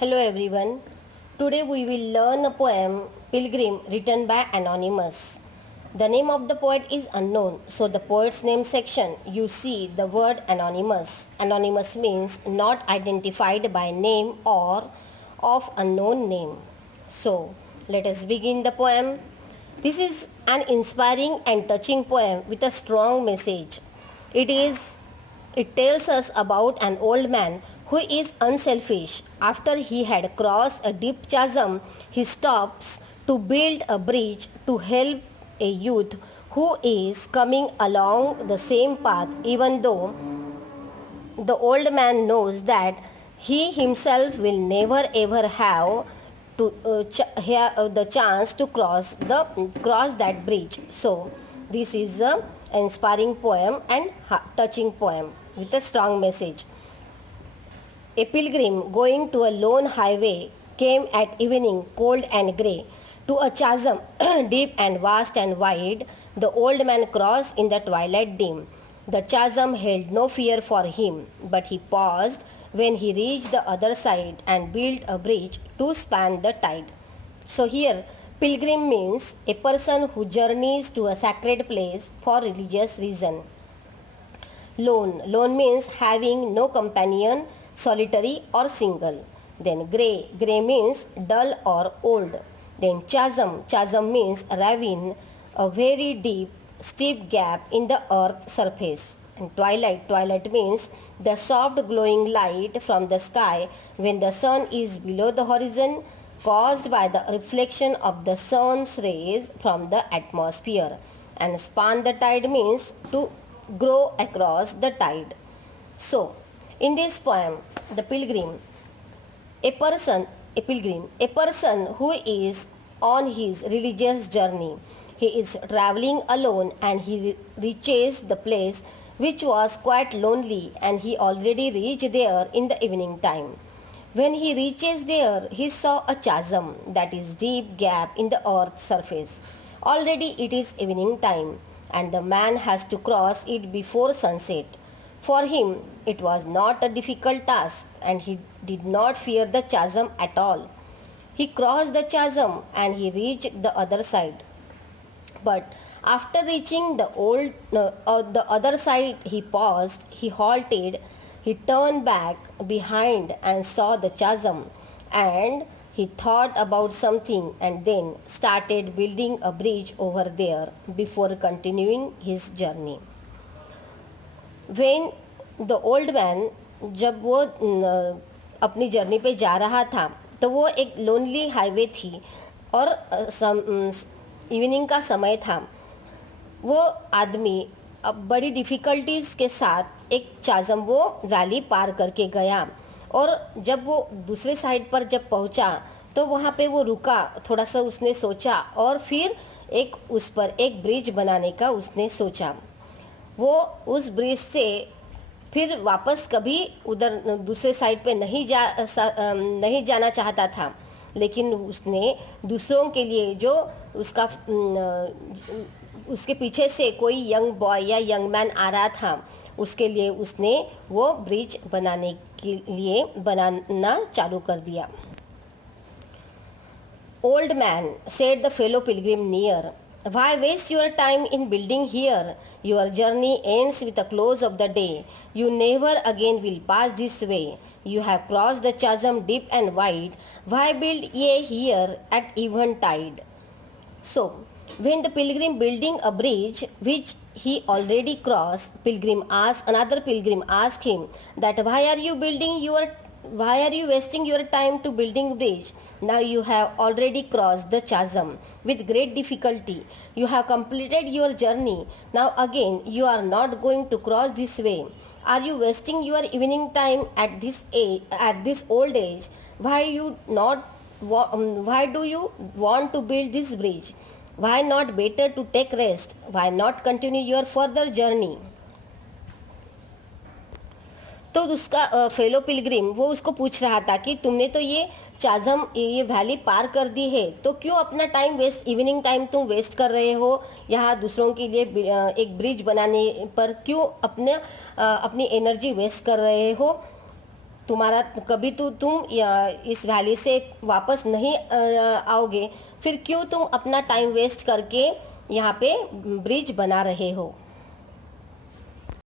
Hello everyone. Today we will learn a poem Pilgrim written by Anonymous. The name of the poet is unknown, so the poet's name section you see the word anonymous. Anonymous means not identified by name or of unknown name. So let us begin the poem. This is an inspiring and touching poem with a strong message. It is it tells us about an old man who is unselfish. After he had crossed a deep chasm, he stops to build a bridge to help a youth who is coming along the same path, even though the old man knows that he himself will never ever have the chance to cross that bridge. So this is a inspiring poem and touching poem with a strong message. A pilgrim going to a lone highway came at evening, cold and grey, to a chasm deep and vast and wide. The old man crossed in the twilight dim. The chasm held no fear for him, but he paused when he reached the other side and built a bridge to span the tide. So here, pilgrim means a person who journeys to a sacred place for religious reason. Lone. Lone means having no companion, solitary or single. Then grey. Grey means dull or old. Then chasm. Chasm means ravine, a very deep, steep gap in the earth's surface. And twilight. Twilight means the soft glowing light from the sky when the sun is below the horizon, caused by the reflection of the sun's rays from the atmosphere. And span the tide means to grow across the tide. So, in this poem, the pilgrim, a pilgrim, a person who is on his religious journey. He is traveling alone and he reaches the place which was quite lonely, and he already reached there in the evening time. When he reaches there, he saw a chasm, that is deep gap in the earth's surface. Already it is evening time, and the man has to cross it before sunset. For him, it was not a difficult task, and he did not fear the chasm at all. He crossed the chasm and he reached the other side. But after reaching the other side, he paused, he halted, he turned back behind and saw the chasm, and he thought about something and then started building a bridge over there before continuing his journey. When the old man, जब वो अपनी journey पे जा रहा था, तो वो एक लोनली हाईवे थी और इवनिंग का समय था. वो आदमी अब बड़ी डिफ़िकल्टीज़ के साथ एक चाज़म वो वैली पार करके गया, और जब वो दूसरे साइड पर जब पहुंचा तो वहाँ पे वो रुका, थोड़ा सा उसने सोचा और फिर उस पर एक ब्रिज बनाने का उसने सोचा. वो उस ब्रिज से फिर वापस कभी उधर दूसरे साइड पे नहीं जाना चाहता था, लेकिन उसने दूसरों के लिए जो उसके पीछे से कोई यंग बॉय या यंग मैन आ रहा था, उसके लिए उसने वो ब्रिज बनाना चालू कर दिया. Old man, said the fellow pilgrim near, why waste your time in building here? Your journey ends with the close of the day. You never again will pass this way. You have crossed the chasm deep and wide. Why build ye here at eventide? So, when the pilgrim building a bridge which he already crossed, another pilgrim asked him that why are you wasting your time to building bridge? Now you have already crossed the chasm with great difficulty. You have completed your journey. Now again you are not going to cross this way. Are you wasting your evening time at this old age? Why do you want to build this bridge? Why not better to take rest? Why not continue your further journey? तो उसका fellow Pilgrim वो उसको पूछ रहा था कि तुमने तो ये वैली पार कर दी है, तो क्यों अपना टाइम वेस्ट, इवनिंग टाइम तुम वेस्ट कर रहे हो यहाँ दूसरों के लिए एक ब्रिज बनाने पर, क्यों अपनी एनर्जी वेस्ट कर रहे हो? तुम्हारा कभी तो तुम इस वैली से वापस नहीं आओगे, फिर क्यों तुम अपना टाइम वेस्ट करके यहाँ पे ब्रिज बना रहे हो।